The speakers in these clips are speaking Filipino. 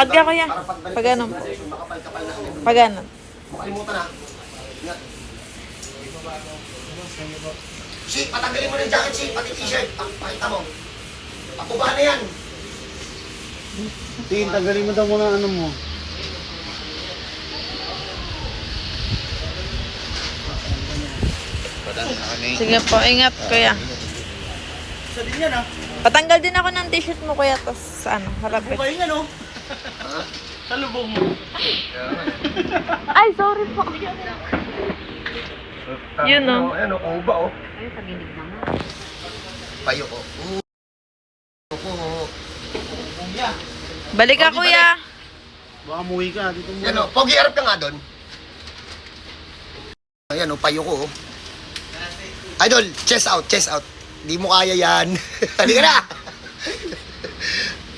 Lakad ka, kuya. Pag ano? ano. Pag ano. Makalimutan na. Ingat. Shit, patanggalin mo na yung jacket, shit, pati t-shirt. Pak- Pakita mo. Pakuba na yan. Tin, tanggalin mo daw muna ano mo. Sige po, ingat, kuya. Ah. Patanggal din ako ng t-shirt mo, kuya. Tapos, ano, harapin. Bukayin yan oh. Sa lubog mo. Ay, sorry po. Yun, no? Ano, kuba, oh. Payo, oh. Oo. Oo. Balik ka, kuya. Baka muwi ka, dito mo. Yan, oh. Pogi, harap ka nga doon. Ayan, oh, payo ko, oh. Idol, chest out, chest out. Di mo kaya yan. Halika na!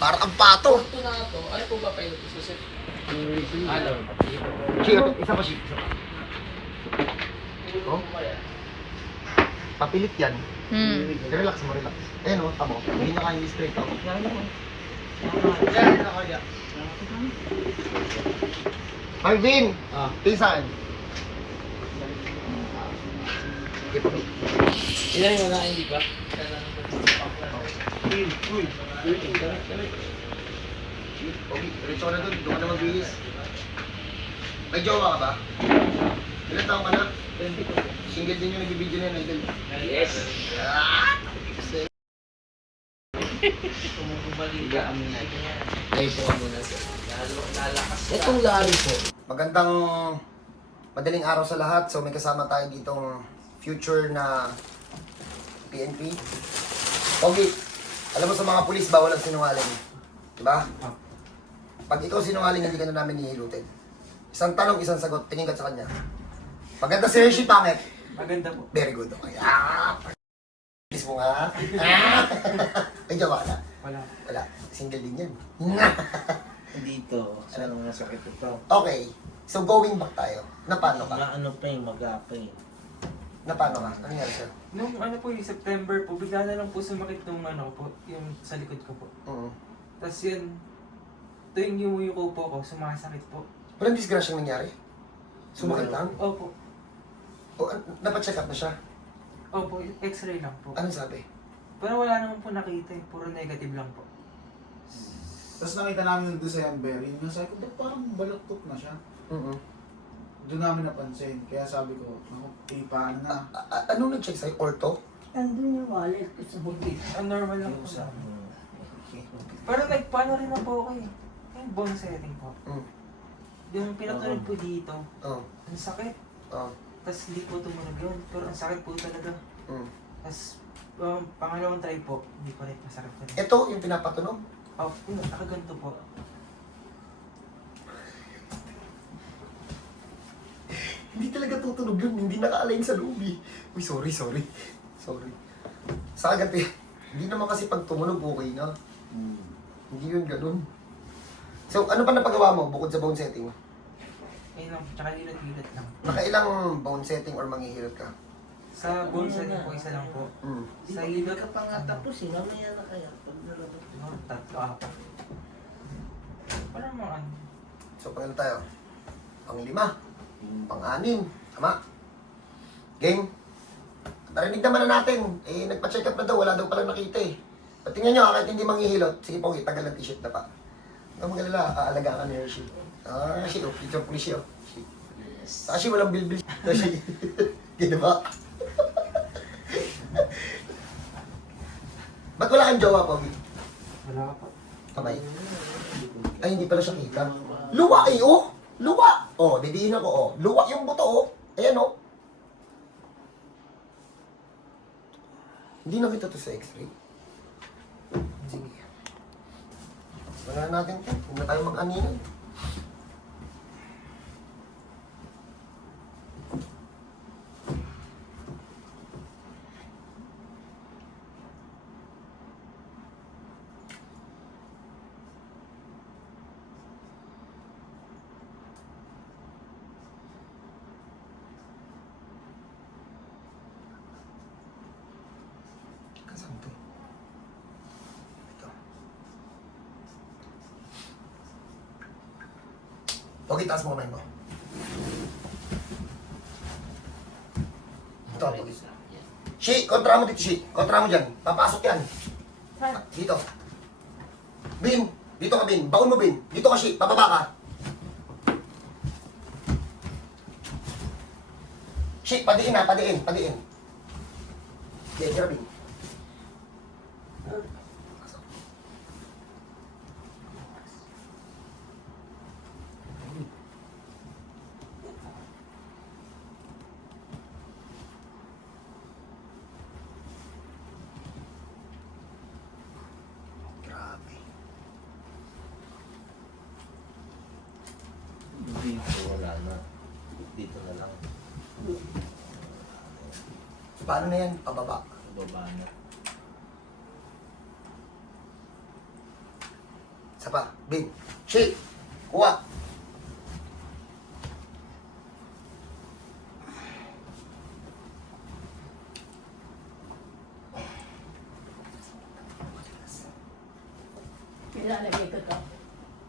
Para kang pato. Ito na ito. Ano po ba kayo? Susit? Alam. Sige, isa pa, isa pa. Oh. Papilit yan. Hmm. Relax mo, relax. Ayan, oh, tamo. Hindi na kaya straight out. Marvin! Ah. Tingin saan? Ilan yung mga hindi ba? Uy. Okay, diretso ka na doon. Doon ka na magbihis. May jowa ka ba? Ilan taong ka na? Single din yung nag-video na yun, idol. Yes. Ah! Itong lari po. Magandang madaling araw sa lahat. So may kasama tayo ditong future na PNP. Pogi, alam mo sa mga pulis bawal ang sinungaling. Diba? Pag ikaw sinungaling, hindi ka na namin nihilutin. Isang tanong, isang sagot. Tingin ka sa kanya. Maganda si Hershey, pangit. Maganda po. Very good. Okay. Ah! Bilis mo nga. Ah! Ay, jowa ka na. Wala. Wala. Single din yan. Dito, sa mga sakit ito. okay. So going back tayo. Na paano ka? Maano pa yung mag-apa eh. Na paano ka? Ano nangyari sa'yo? Nung ano po yung September po, bigla na lang po sumakit nung ano po, yung sa likod ko po. Oo. Tapos yun, tuwing yumuyuko po ko, sumasakit po. Walang disgrasyang nangyari? Sumakit lang? Opo. O, an- napacheck up na siya? Opo, x-ray lang po. Anong sabi? Pero wala naman po nakita eh, puro negative lang po. Tapos nakita namin doon sa Yanberry. Yung sabi ko, ba't parang balaktok na siya? Oo. Doon namin napansin. Kaya sabi ko, naku, eh, paano na? A- a- anong nag-check sa'yo? Ortho? Andun yung wallet ko sa bukid. Ang normal lang po sa akin. Pero nagpaano rin na po ako eh. Yung bone setting po. Mm. Yung pinatulog po dito, Oo. ang sakit. Oo. Tapos hindi po tumunog yun. Pero ang sakit po talaga. Mm. Tapos um, pangalawang try po, hindi pa rin masakit pa rin. Ito, yung pinapatunog. Oh, yun, nakaganto po. Tutunog yun. Hindi naka-align sa loob eh. Uy, sorry, sorry. Sorry. Sa agad eh. Hindi naman kasi pag tumunog, okay na. Hindi yun ganun. So, ano pa napagawa mo bukod sa bone setting? Ayun lang, tsaka lilat-lilat lang. Nakailang bone setting or manghihilot ka? Sa bone setting po, isa lang po. Mm. Sa Hindi hilot, ka pa nga tapos eh. Mamaya na kaya. Pag nalabas. ano, tatlo, apat. Parang mga ano. So, pang tayo? Pang lima. Pang anim. Tama. Game. Narinig naman na natin. Eh, nagpa-check up na daw. Wala daw palang nakita eh. At tingnan nyo, ah, kahit hindi manghihilot. Sige po, tagal ng t-shirt na pa. Huwag magalala, aalaga ka ni Hershey. Ah, Hershey, oh, picture police oh. Hershey. Sa Hershey, walang bilbil. Hershey. Ginawa. Ba't wala kang jowa, Pogi? Wala ka po. Kamay. Ay, hindi pala siya kita. Luwa eh, oh! Luwa! Oh, didiin ako, oh. Luwa yung buto, oh. Ayan, oh. Hindi na kita to sa x-ray. Sige. Wala natin to. Huwag na tayo mag-anilan. Kasama to. Ito. Okay, taas mo kamay mo. Ito, yan. Shi, kontra mo dito, Shi. Kontra mo dyan. Papasok yan. Dito. Bin, dito ka, Bin. Baon mo, Bin. Dito ka, Shi. Pababa ka. Shi, padiin ha, padiin, padiin. Okay. Grabe. Dito wala na. Dito na lang. Paano na yan? Pababa. Baba na. Isa pa. Bin. Shi, kuha. Nilalagay ko to.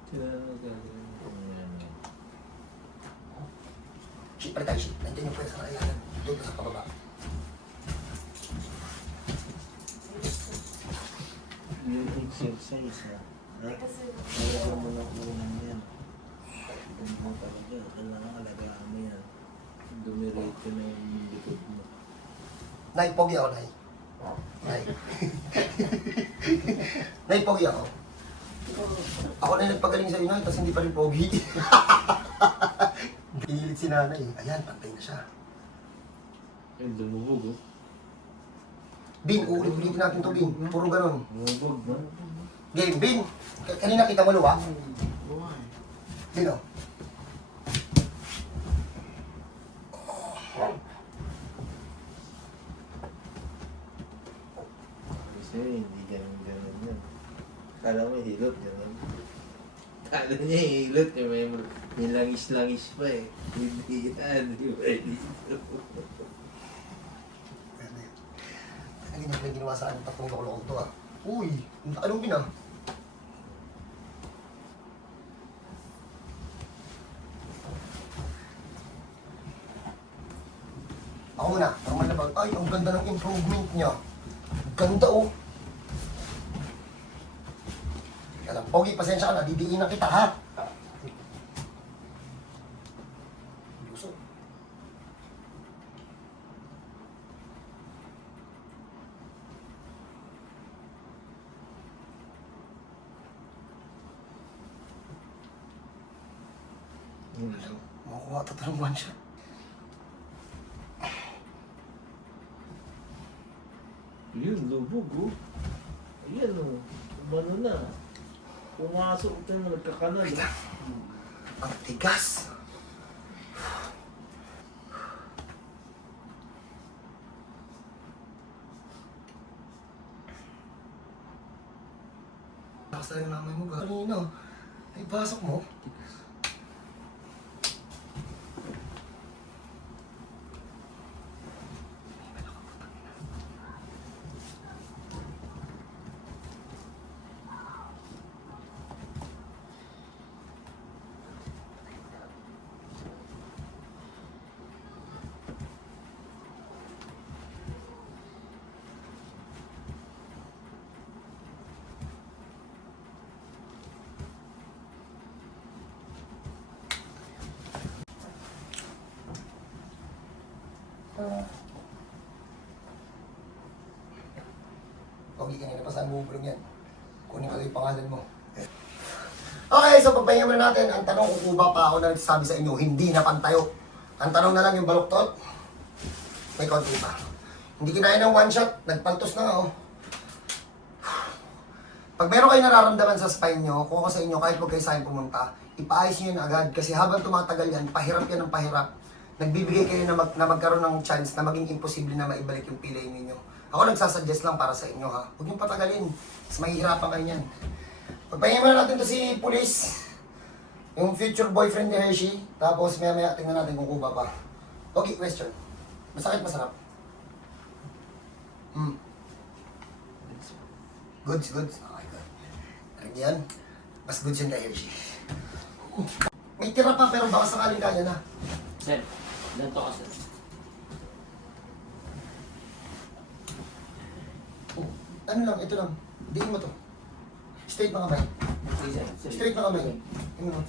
Sila na gagawin ko yan. Shi, palit tayo, Shi. Nandiyan yung pwesa na kailangan. Doon ka sa pababa. Yung exercise ha. Ha? Kaya mo na unang yan. Kung mo talaga, kailangan alagaan mo yan. Dumiretso na yung likod mo. Nay, pogi ako, Nay. Nay. nay, pogi ako. Ako na yung nagpagaling sa inyo, tapos hindi pa rin pogi. Hihilit si nanay. Ayan, pantay na siya. Yung lumubog oh. Bin, uulit-ulitin natin to, Bin. Puro ganun. Lumubog no? Game, Bin. Kanina kita mo luwa. Bin, oh. Kasi hindi ganun ganun yan. Kala mo hilot ganun. Kala niya hilot eh. May, may langis-langis pa eh. Hindi yan. Di ba dito? Ang ganyan pala ginawa sa akin, tatlong loko to, ah. Uy, anong Bin, ah? Ako muna, normal na ba? Ay, ang ganda ng improvement niya. Ganda, oh. Alam, Pogi, pasensya ka na, didiin na kita, ha? Lusot. Makuha ito ng one shot. Yun, lubog oh. Ayan oh. Umano na. Pumasok ito na nagkakanal. Ang tigas. Lakas tayo ng namay mo, kanina. Ay, pasok mo. Pogi, kanina pa saan bubulong yan? Kunin ko yung pangalan mo. Okay, so pagpahinga muna natin. Ang tanong, kukuba pa ako na nagsasabi sa inyo, hindi na pantayo. Ang tanong na lang yung baluktot, may konti pa. Hindi kinaya ng one shot, nagpaltos na nga oh. Pag meron kayo nararamdaman sa spine nyo, kung ako sa inyo, kahit huwag kayo sa akin pumunta, ipaayos nyo yun agad. Kasi habang tumatagal yan, pahirap yan ng pahirap. Nagbibigay kayo na, mag, na magkaroon ng chance na maging imposible na maibalik yung pilay ninyo. Ako nagsasuggest lang para sa inyo ha. Huwag nyo patagalin. Mas mahihirapan kayo yan. Pagpahinga muna natin to si Police. Yung future boyfriend ni Hershey. Tapos maya maya tingnan natin kung kuba pa. Okay, question. Masakit, masarap? Hmm. Goods, goods. Okay, good. Alam yan? Mas goods yun kay Hershey. May titira pa pero baka sakaling kaya na. Sir, ganito ka sir. Oh, ano lang, ito lang. Diin mo to. Straight mga kamay. Straight mga kamay. Tingnan mo.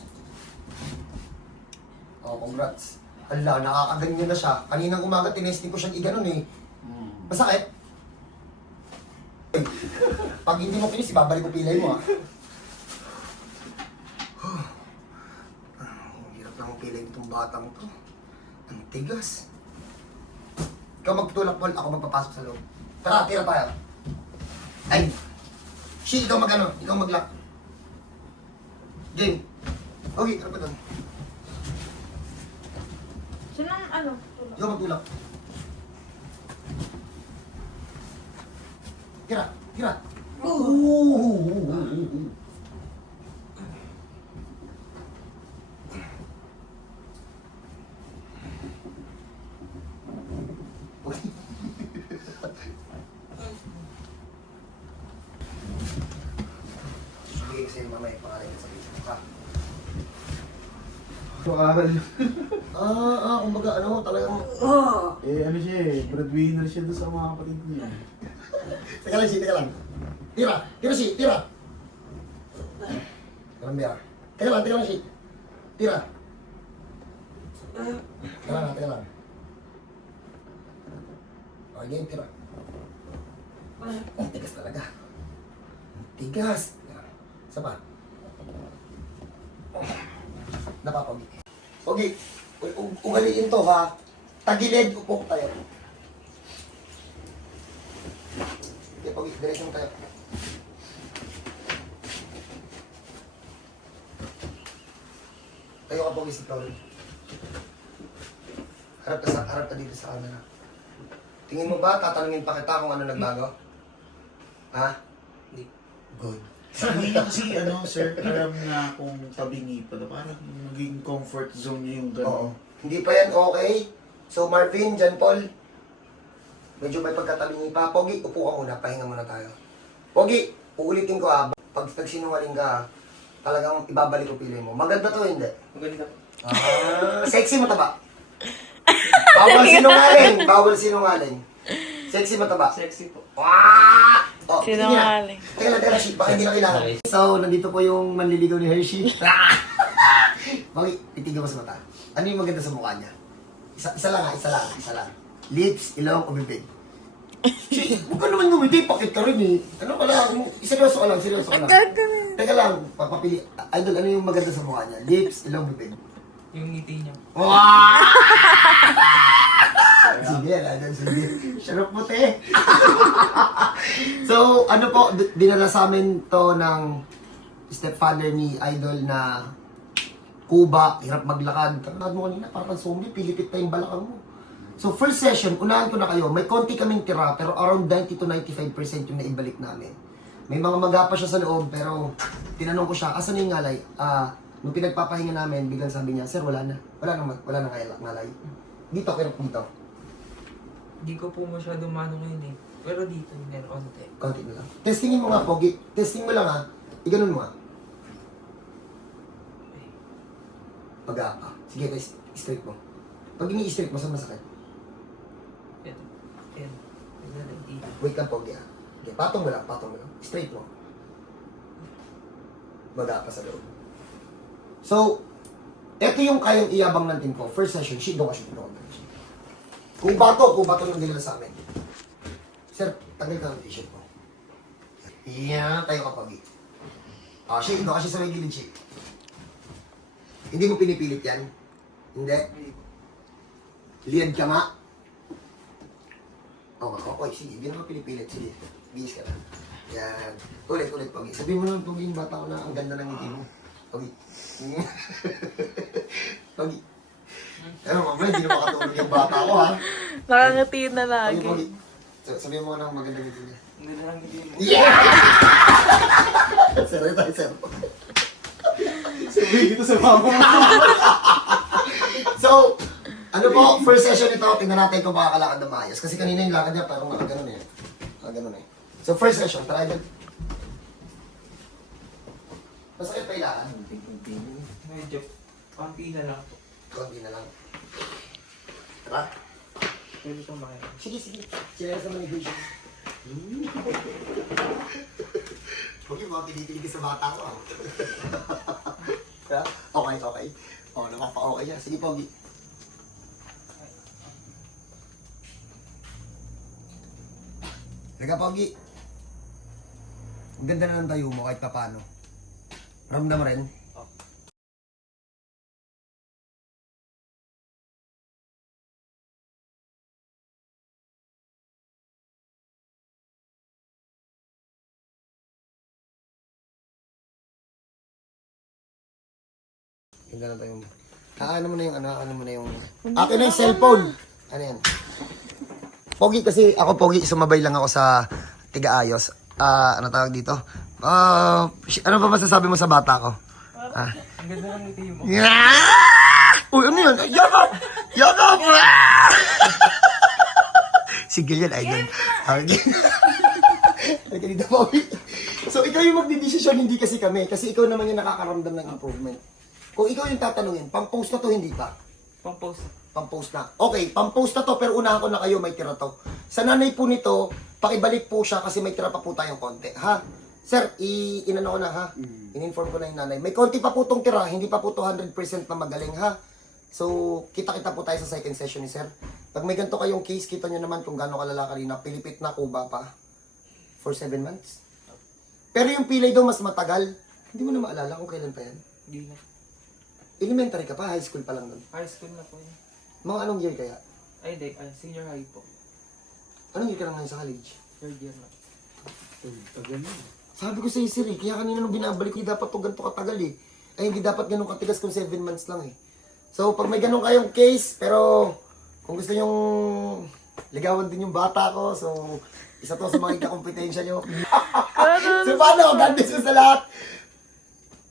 Oh, congrats. Ala, nakakaganyan na siya. Kaninang umaga, tinesting ko siyang iganon eh. Hmm. Masakit? Pag hindi mo kinis, ibabalik ko pilay mo ah. Ang hirap lang ang pilay itong batang to. Ang tigas. Ikaw magtulak, Paul. Ako magpapasok sa loob. Tara, tira tayo. Ay! Shi, ikaw mag ano? Ikaw mag-lock. Game. Okay, ano ba doon? Sino ang ano? tulog? Ikaw magtulak. Tira, tira. Ooh. Bigay ko sa'yo mamaya, pangalan niya sa Facebook, ha? Pag-aral yun. Ah, ah, kumbaga, ano, talagang... Eh, ano siya eh, breadwinner siya doon sa mga kapatid niya. Teka lang, si, teka lang. Tira, tira si, tira. Tira, tira. Teka lang, teka lang si. Tira. Teka lang, teka lang. Okay, game, tira. Ang tigas talaga. Ang tigas. Isa pa. Napapogi. Pogi, ugaliin to ha. Tagilid, upo tayo. Okay, Pogi, diretso tayo. Tayo ka, Pogi, si Florent. Harap ka, sa, harap ka dito sa camera. Tingin mo ba, tatanungin pa kita kung ano nagbago? Ha? Hindi. Good. Hindi kasi ano, sir, alam na kung tabingi pa na parang maging comfort zone niya yung Oo. gano'n. Hindi pa yan okay. So Marvin, John Paul, medyo may pagkatalingi pa. Pogi, upo ka muna, pahinga muna tayo. Pogi, uulitin ko ha, pag nagsinungaling ka, talagang ibabalik ko pili mo. Maganda to, hindi? Maganda. Ah, sexy mataba. Bawal sinungaling, bawal sinungaling. Sexy mataba. Sexy po. Wah! Oh. Sinungaling. Teka lang, teka lang, shit. Baka hindi na kailangan. So, nandito po yung manliligaw ni Hershey. Mami, titigil mo sa mata. Ano yung maganda sa mukha niya? Isa, isa lang ha, isa lang, isa lang. Lips, ilong, o bibig. Shit, huwag ka naman ngumiti, pakit ka rin eh. Ano ka lang, seryoso ka lang, seryoso ka lang. Teka lang, papapili. Idol, ano yung maganda sa mukha niya? Lips, ilong, bibig. Yung ngiti niya. Wow! sige, agad sige. Sarap puti. so, ano po, d- dinala sa amin to ng stepfather ni Idol na Kuba, hirap maglakad. Katulad mo kanina, parang zombie, pilipit pa yung balakang mo. So, first session, unahan ko na kayo, may konti kaming tira, pero around 90 to 95% yung naibalik namin. May mga magapa siya sa loob, pero tinanong ko siya, asan yung ngalay? Ah, nung pinagpapahinga namin, biglang sabi niya, Sir, wala na. Wala na, wala na kaya ngalay. Dito, pero dito. Hindi ko po masyado mano ngayon eh. Pero dito, meron konti. Konti na lang. Testingin mo nga, Pogi. Testing mo lang ha. Iganon mo ha. Pag-aapa. Sige, guys. Straight mo. Pag ini-straight mo, saan masakit? Ito. Ayan. Tignan lang dito. Wait lang, Pogi ha. Okay, patong mo lang, patong mo lang. Straight mo. Mag-aapa sa loob. So, ito yung kayang iyabang ng team ko. First session, sheet doon ka, sheet doon ka. Kung bato, kung bato nung dinala sa amin. Sir, tagal ka ng t-shirt mo. Yan, tayo ka, Pogi. Ah, shake, doon kasi sa may gilid, shake. Hindi mo pinipilit yan? Hindi? Liad ka nga? Okay, okay, sige. Hindi naman pinipilit. Sige, bihis ka na. Yan. Ulit, ulit, Pogi. Sabi mo naman, Pogi, yung bata ko na ang ganda ng ngiti mo. Pogi. Pogi. Pero mamaya, hindi na makatulog yung bata ko, ha? Nakangati na Pogi, lagi. Pogi. So, sabi mo na maganda ngiti niya. Ang ganda lang ngiti mo. Yeah! sir, tayo, sir. Sabi dito sa mama. So, ano po, first session ito, tingnan natin kung makakalakad na maayos. Kasi kanina yung lakad niya, parang nakaganon eh. Nakaganon eh. So, first session, try agad. Masakit pa yung lakad. Medyo. Konti na lang po. Konti na lang. Tara. Pwede itong makita. Sige, sige. Sila sa manigation. Okay, mga tinitingin sa bata ko. ah. Okay, okay. O, oh, nakapa-okay siya. Sige, Pogi. Teka, Pogi. Ang ganda na ng tayo mo kahit pa paano. Ramdam rin. Ganda na tayo mo. Kaano mo na yung ano, ano mo na yung... Akin na yung cellphone! Ano yan? Pogi kasi ako pogi, sumabay lang ako sa tiga-ayos. Ah, ano tawag dito? Ah, ano pa masasabi mo sa bata ko? Ah. Ang ganda ng ngiti mo. Yeah! Uy, ano yun? Yakap! Yakap! Sige yan, idol. Okay. Halika dito, Pogi. So, ikaw yung magdidesisyon, hindi kasi kami. Kasi ikaw naman yung nakakaramdam ng improvement. Kung ikaw yung tatanungin, pang-post na to, hindi pa. Pang post. Pang-post na. Okay, pang-post na to, pero unahan ko na kayo, may tira to. Sa nanay po nito, pakibalik po siya kasi may tira pa po tayong konti. Ha? Sir, i inano ko na ha? In-inform ko na yung nanay. May konti pa po tong tira, hindi pa po to 100% na magaling ha? So, kita-kita po tayo sa second session ni sir. Pag may ganito kayong case, kita nyo naman kung gaano kalala kanina. Pilipit na, kuba pa. For 7 months. Pero yung pilay daw mas matagal. Hindi mo na maalala kung kailan pa yan. Hindi na. Elementary ka pa, high school pa lang nun. High school na po yun. Mga anong year kaya? Ay, di. Ay, senior high po. Anong year ka na ngayon sa college? Third year na. Sabi ko sa iyo, sir, eh, kaya kanina nung binabalik, hindi dapat to ganito katagal eh. Ay, hindi dapat ganun katigas kung 7 months lang eh. So, pag may ganun kayong case, pero kung gusto nyong ligawan din yung bata ko, so, isa to sa mga ikakompetensya nyo. so, paano? God bless you sa lahat.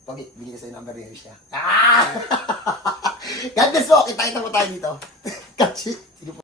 Pagi, bigyan ko sa'yo number ni Rish niya. Ah! God bless po, mo tayo dito. Po.